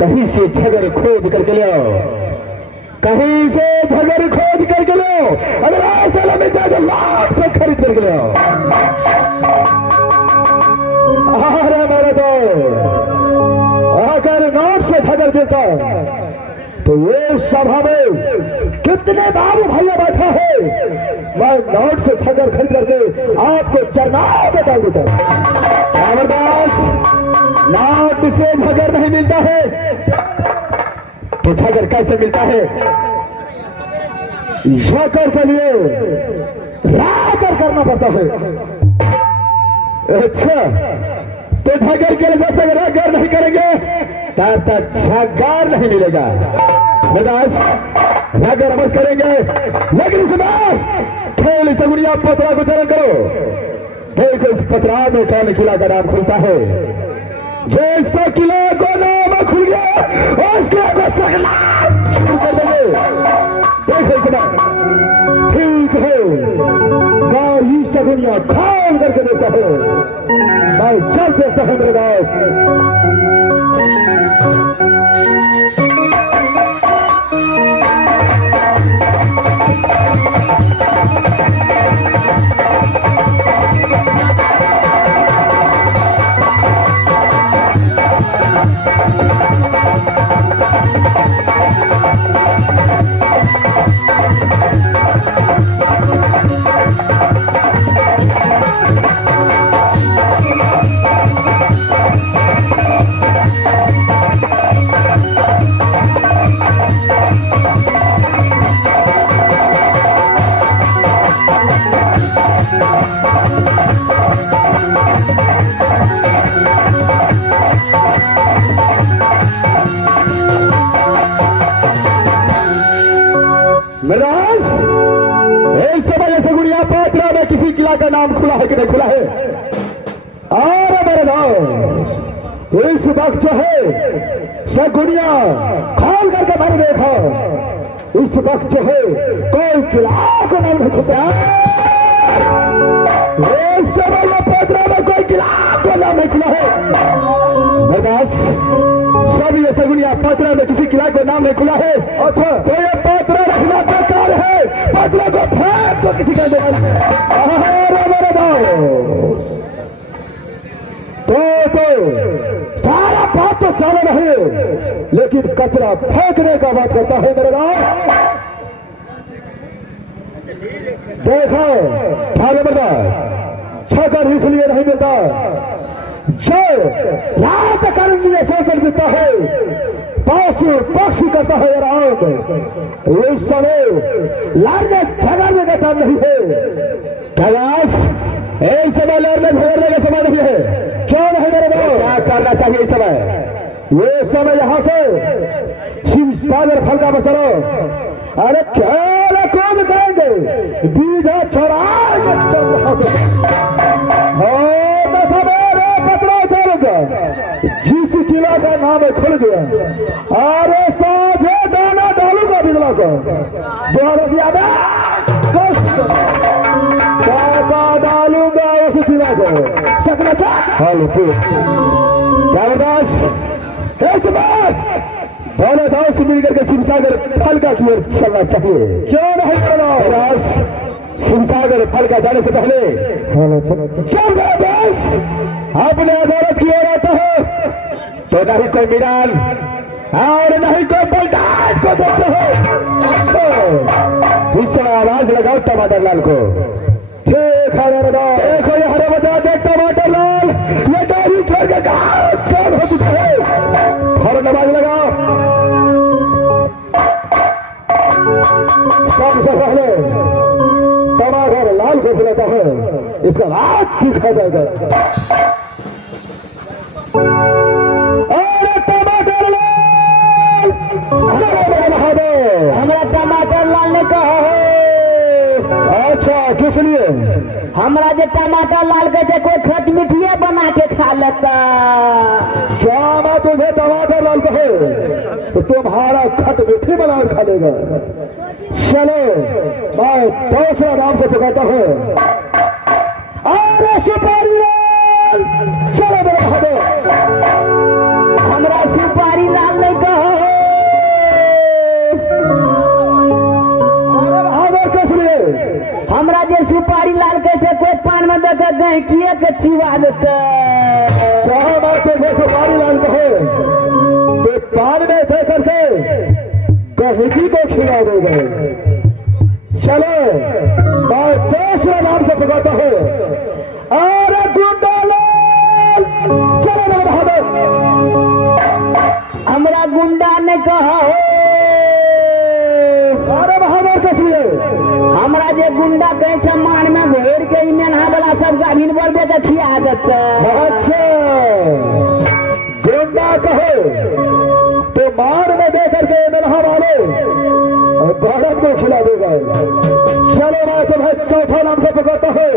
कहीं से झगर खोद करके लो, कहीं से झगर खोद करके लो, अगर ऐसा मिलता है तो लाख से खरीद करके लो। अरे मेरे तो अगर नोट से झगर मिलता तो ये सभा में कितने बाबू भैया बैठा है, मैं नोट से झगर खरीद करके आपको चरनाव में डाल देता। नोट से झगर नहीं मिलता है तो झगर कैसे मिलता है? झगर के लिए राकर करना पड़ता है। अच्छा, तो झगर के लिए जब तक राकर नहीं करेंगे तब तक झगर नहीं मिलेगा। राकर अवश्य करेंगे, लेकिन इस बार खेल सगुनिया पतरा को चरण करो। देखो इस पतरा में कौन किला का नाम खुलता है। जैसा किला को नाम खुल गया उसके देखो समय ठीक है, मैं ही सगुनिया खान करके देता हूं, मैं चल देता हूं मेरे दास। किसी किला का नाम खुला है कि नहीं खुला है? और मेरे दोस्त इस वक्त जो है सगुनिया खोल करके मैंने देखा, इस वक्त जो है कोई किला को नाम नहीं खुलता। इस समय पत्रा में कोई किला को नाम नहीं खुला है। मेरे दोस्त सब ये सगुनिया पत्रा में किसी किला को नाम नहीं खुला है। अच्छा, तो ये पत्रा रखना बेकार है, पत्रा को फेंक तो किसी का तो सारा बात तो चल रही है, लेकिन कचरा फेंकने का बात करता है मेरे गांव। देखो ठाले बर्दाश्त छकर इसलिए नहीं मिलता जो रात करने लिए सोचल मिलता है, पशु पक्षी करता है आराम। इस समय लड़ने झगड़ने का काम नहीं है, इस समय लड़ने झगड़ने का समय नहीं है। क्यों नहीं मेरे भाई? क्या करना चाहिए इस समय? ये समय यहां से शिव सागर फलका में चलो। अरे क्या कौन कहेंगे बीजा छोड़ाएंगे पतरा चलेगा। जिस किला का नाम खुल गया, अरे साझे दाना डालूंगा बिजला को दिया डालूंगा उस किला को सकना था। क्या बता इस बार दोनों दोस्त मिलकर के शिवसागर फलका की ओर चलना चाहिए। क्यों नहीं करना? शिवसागर फलका जाने से पहले चल गए बस अपने अदालत की ओर आता है तो नहीं कोई मीरान और नहीं कोई बलदार को देखते हो। इस समय आवाज लगाओ टमाटर लाल को। ठीक है मेरे दोस्त, देखो ये हरे बजा दे टमाटर लाल, ये गाड़ी छोड़ के कौन हो चुका है? हर नमाज लगाओ। सबसे पहले टमाटर लाल को बुलाता है, इसका हाथ दिखा जाएगा। अरे टमाटर लाल, चलो मेरे बहादुर, हमारा टमाटर लाल ने कहा है। अच्छा किस लिए? हमरा जे टमाटर लाल कैसे कोई खट मिठिया बना के खा लेता। क्या मैं तुझे टमाटर लाल कहे तो तुम्हारा खट मीठी बना के खा लेगा। चलो मैं दूसरा नाम से पुकारता हूँ। अरे सुपारी लाल, चलो मेरे बहादुर। हमरा सुपारी लाल नहीं कहो। अरे बहादुर किस लिए? हमरा जे सुपारी लाल कैसे कोई पान में देकर गहकिए के चिवा देता। कहा मैं तुझे सुपारी लाल कहे तो पान में दे करके गहकी को खिला देगा। चलो मैं दूसरे नाम से पुकारता हूँ। अरे गुंडा लाल, चलो मेरे बहादुर। हमरा गुंडा ने कहा हो। अरे बहादुर किस लिए? हमरा जे गुंडा कहे सम्मान में घोर के ही मेनहा वाला सब गाभिन बढ़ दे के खिया देता। अच्छा गुंडा कहे तो मार में दे करके मेनहा वाले और भारत को खिला देगा। चलो मैं तुम्हें चौथा नाम से पुकारता हूँ।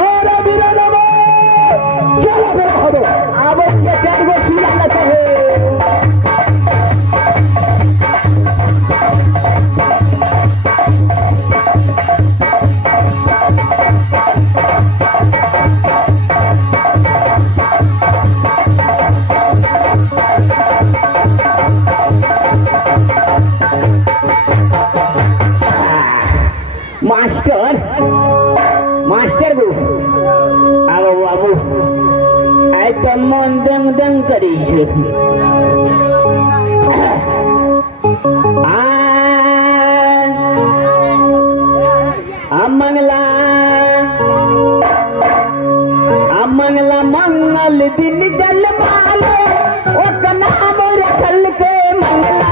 अरे मेरा नाम, चलो मेरे बहादुर। अब 4 गो खिला लेता है। मास्टर मास्टर गो आबो आबो आइ तो मन दंग दंग करी छे। मंगला मंगल दिन जल मालो ओ नाम रखल के मंगला।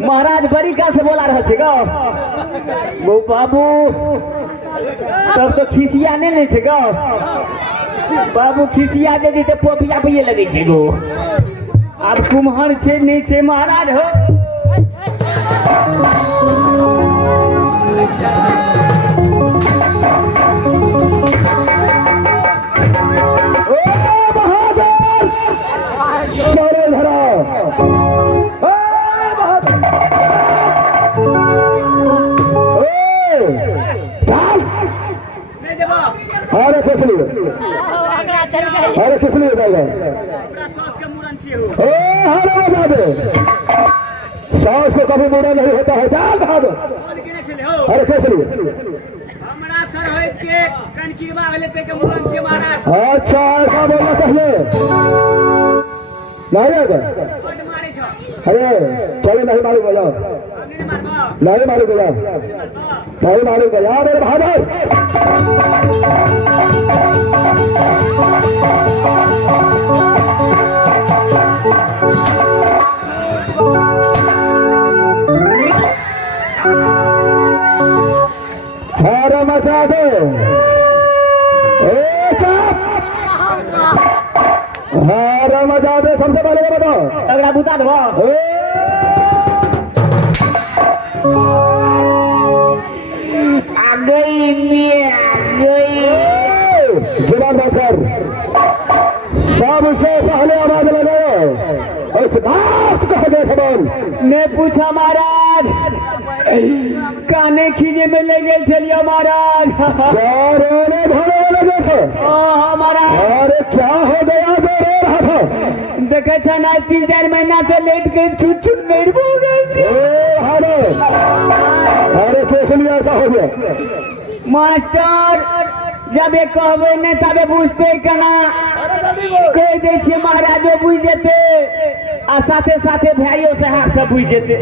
महाराज बड़ी काल से बोला रहे थे वो बाबू तब तो खिसिया नहीं थे गो बाबू खिसिया दे दी तो पोपिया पे लगे छे गो अब कुम्हर छे नहीं छे महाराज हो अरे किस लिए जाएगा ओ हरे बजा दे सास को कभी मुड़ा नहीं होता है जाल बहा दो अरे किस लिए अच्छा ऐसा बोलना चाहिए नहीं आएगा अरे चलो नहीं मारूंगा जाओ नहीं मारूंगा जाओ नहीं मारूंगा यार मेरे बहादुर हारा मचा दो हारा मचा दे सबसे पहले ये बताओ अगला बुता दो जुबान बात कर सबसे पहले आवाज लगाओ इस बात कह दे खबर ने पूछा महाराज काने खींचे में ले गए चलिए महाराज रोने धोने लगे थे महाराज अरे क्या हो गया जो रो रहा था देखे छ ना 3-4 महीना से लेट के छुट मेरे हो गए अरे कैसे लिए ऐसा हो गया मास्टर जब ये कहबे नहीं तबे बुझते कना कह दे छे महाराजो बुझ जेते आ साथे साथे भाइयों से हाथ से बुझ जेते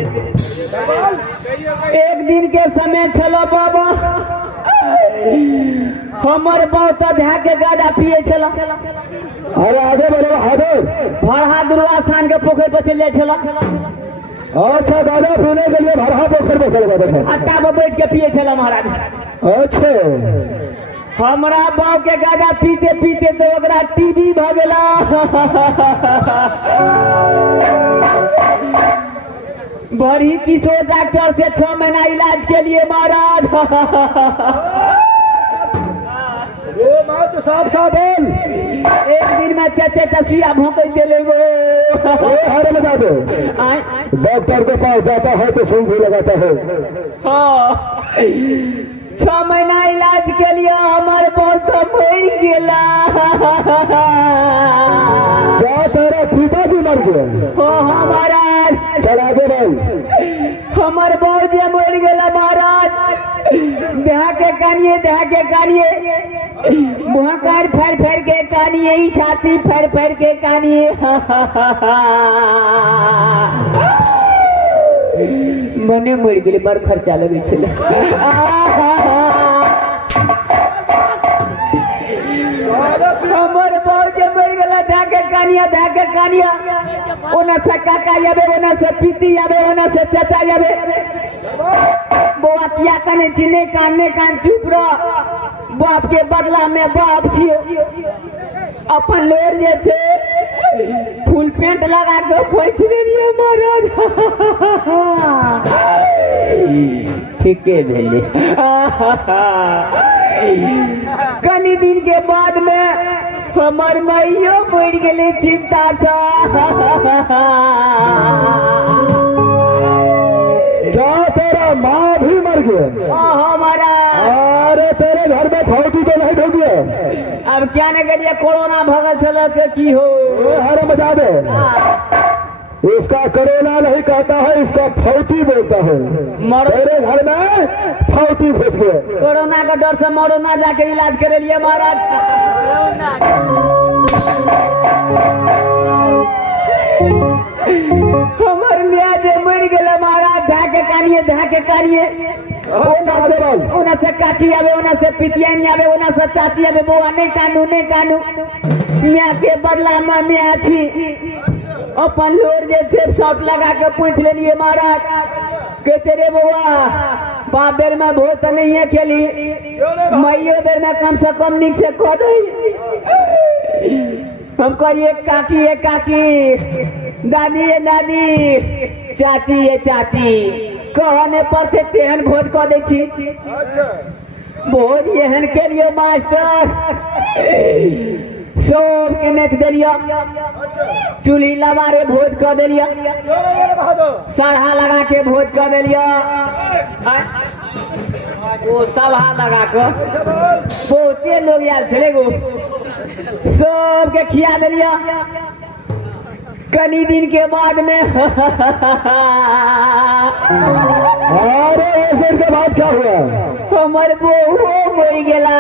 एक दिन के समय चलो बाबा हमर बहुत ध्या के गाड़ा पिए चला अरे आगे बढ़ो आगे भरहा दुर्गा स्थान के पोखर पर चल जाए चला अच्छा गाड़ा पीने के लिए भरहा पोखर में चल गए अट्टा पर बैठ के पिए चला महाराज अच्छा हमरा बाव के गाड़ा पीते पीते तो ओकरा टीबी भ गेला बड़ी किशोर डॉक्टर से 6 महीना इलाज के लिए महाराज वो बात तो साफ साफ बोल एक दिन में चचे तस्वीर भोंक चले गो हर बजा दो डॉक्टर के पास जाता है तो सुई भी लगाता है 6 महीना इलाज के लिए हमारे बहुत मर गेला क्या तेरा पिताजी मर गया हमारा चला दे भाई हमार बहुत मर गेला महाराज देहा के कानिए मुहाकार फर के कानिए ही छाती फर के कानिए मने मर गेले बड़ खर्चा लगे छले हमर बहुत मर गेला धाके कानिया ओना से काका आबे ओना से पीती आबे ओना से चाचा आबे बौआ किया कने चिने कान चुप रह बाप के बदला में बाप छियो अपन लोर जे छे फुल पेंट लगा के पोछ लेलिए महाराज ठीके भेले कनी दिन के बाद में हमार माइयो मर गेले चिंता सा क्या तेरा माँ भी मर गया हमारा अरे तेरे घर में फौजी तो नहीं ढूंढ गया अब क्या न करिए कोरोना भगल चल के की हो हर बजा दे इसका कोरोना नहीं कहता है इसका फौटी बोलता है मेरे घर में फौटी घुस गए कोरोना का डर से मरोना जाके इलाज करे लिए महाराज हमार मियाँ जे मर गेला महाराज धाके कानिए ओना से काटी आवे ओना से पितियानी आवे ओना से चाची आवे बौआ नहीं कानू मियाँ के बदला में मियाँ छी अपन लोर जे चेप शॉट लगा के पूछ लेलिए महाराज कहते रे बउआ बाप बेर में भोट नहीं है खेली मैयो बेर में कम से कम निक से कह दे हम कहिए काकी दादी चाची कहने पड़ते तेहन भोज कह दे छी भोज एहन के लिए मास्टर सब के नेक देलिया चूल्ही लबारे भोज कर देलिया सरहा लगा के भोज कर देलिया वो सभा लगा कर बहुते लोग आयल छे गो सबके खिया दिलिया। कनी दिन के बाद में अरे ऐसे के बाद क्या हुआ? हमर बहू मर गेला।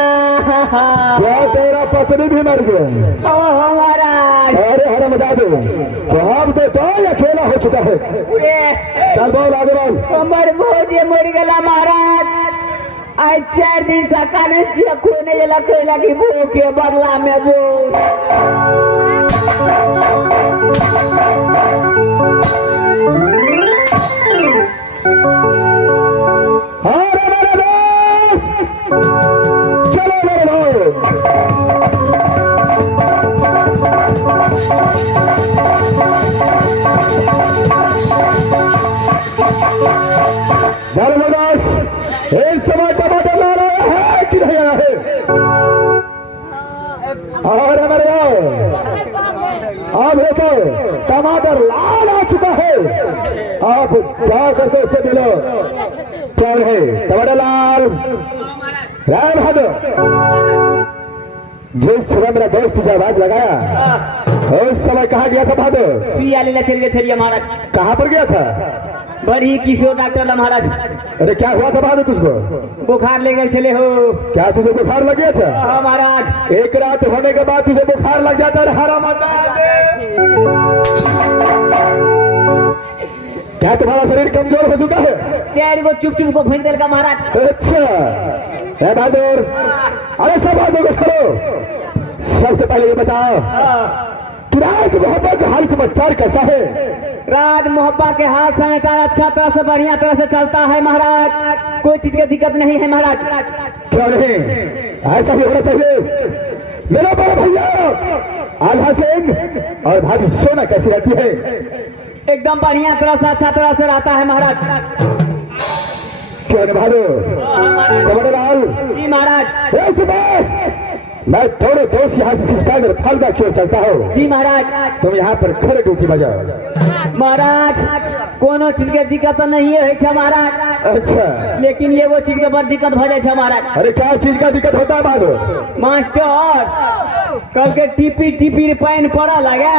क्या तेरा पत्नी भी मर गया? ओ हमारा अरे हरा मजा दो तो हम तो अकेला हो चुका है। चल बोल आगे बोल। हमर बहू जे मर गेला महाराज। आज 4 दिन से काने खोने जला कहला कि बहू के बदला में दो। चलो मेरे भाई एक समय टमाटर ला रहा है कि नहीं आया है? और हमारे अब देखो टमाटर लाल आ चुका है। आप जा करके उससे मिलो। क्या है टमाटर लाल? राम बहादुर जिस समय मेरा दोस्त तुझे आवाज लगाया उस समय कहाँ गया था बहादुर? सुइया लेने चल गए थे महाराज। कहाँ पर गया था? बड़ी किशोर डॉक्टर महाराज। अरे क्या हुआ था बहादुर तुझको? बुखार ले गए चले हो। क्या तुझे बुखार लग गया था? हाँ महाराज। एक रात होने के बाद तुझे बुखार लग जाता है? हरा माता क्या तुम्हारा शरीर कमजोर हो चुका है? 4 को चुप चुप को भून देल का महाराज। अच्छा बहादुर, अरे सब बहादुर को करो। सबसे पहले ये बताओ कि राज मोहब्बत का हाल समाचार कैसा है? राज मोहब्बत के हाल समाचार अच्छा तरह से बढ़िया तरह से चलता है महाराज। कोई चीज की दिक्कत नहीं है महाराज। क्यों नहीं? ऐसा भी होना चाहिए। मेरा बड़ा भैया आल्हा सिंह और भाभी सोना कैसी रहती है? एकदम बढ़िया तरह से अच्छा तरह से रहता है महाराज। क्यों बहादुर? कमरलाल जी महाराज। इस बार मैं थोड़े दोस्त यहाँ से शिवसागर फलदा की ओर चलता हूँ। जी महाराज। तुम यहाँ पर खड़े ड्यूटी बजाओ। महाराज कोनो चीज के दिक्कत नहीं है महाराज। अच्छा लेकिन ये वो चीज के बड़ दिक्कत हो जाए महाराज। अरे क्या चीज का दिक्कत होता है बहादुर? मास्टर कल के टिपी टिपी पानी पड़ा लगा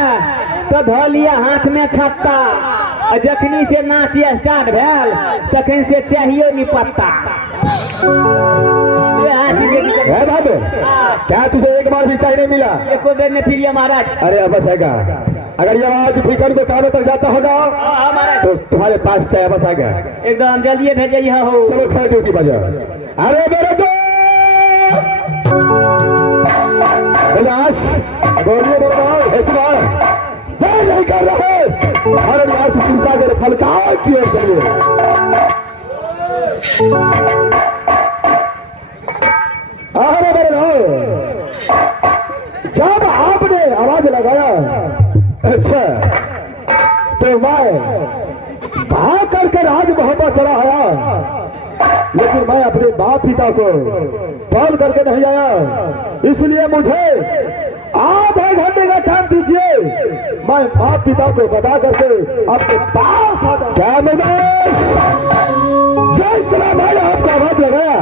तो धो लिया हाथ में छत्ता। और जखनी से नाच स्टार्ट भेल तखन से चाहिए नहीं पत्ता। बहादुर क्या तुझे एक बार भी चाय नहीं मिला? एको देर में फिर महाराज। अरे अब बस आएगा। अगर ये आवाज फिकर को कानों तक जाता होगा तो तुम्हारे पास चाय बस आ गया। एकदम जल्दी भेजिए हो। चलो खड़े ड्यूटी बजाओ। अरे मेरे दोस्त बोलिए नहीं कर रहे। अरे यहाँ से शिवसागर फलका की ओर चलिए। अरे मेरे दोस्त जब आपने आवाज लगाया अच्छा तो मैं कहा करके राज मोहब्बत चला आया। लेकिन मैं अपने बाप पिता को कॉल करके नहीं आया। इसलिए मुझे आधे घंटे का टाइम दीजिए। मैं बाप पिता को बता करके आपके पास आता। क्या जिस तरह मैंने आपको आवाज लगाया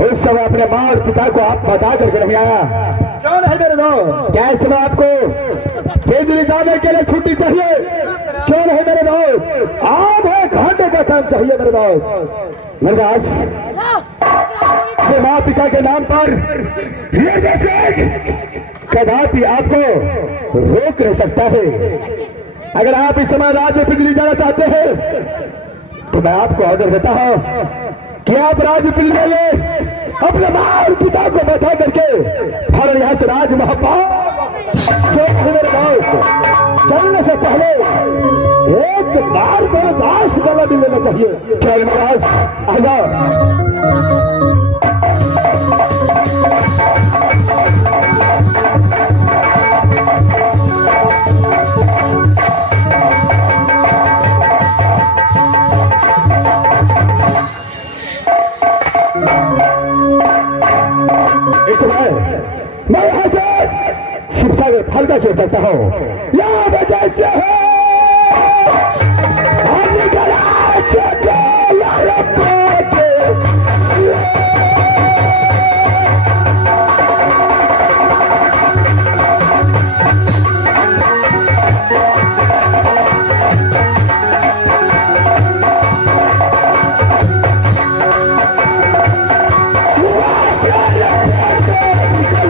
उस समय अपने माँ और पिता को आप बता करके नहीं आया। क्यों नहीं मेरे दोस्त? क्या इस समय आपको बिजली जाने के लिए छुट्टी चाहिए? क्यों नहीं मेरे दोस्त? आधे घंटे का टाइम चाहिए मेरे दोस्त। मेरे दोस्त अपने माँ पिता के नाम पर ये कदापि आपको रोक नहीं सकता है। अगर आप इस समय राज्य बिजली जाना चाहते हैं तो मैं आपको ऑर्डर देता हूँ कि आप राज्य बिजली जाइए। अपने माँ और पिता को बता करके और यहाँ से राज मोहब्बत चलने से पहले एक बार मेरे दास गला भी लेना चाहिए। क्या महाराज आ जाओ। इस समय मैं यहाँ से शिवसागर फलदा की ओर चलता हूँ।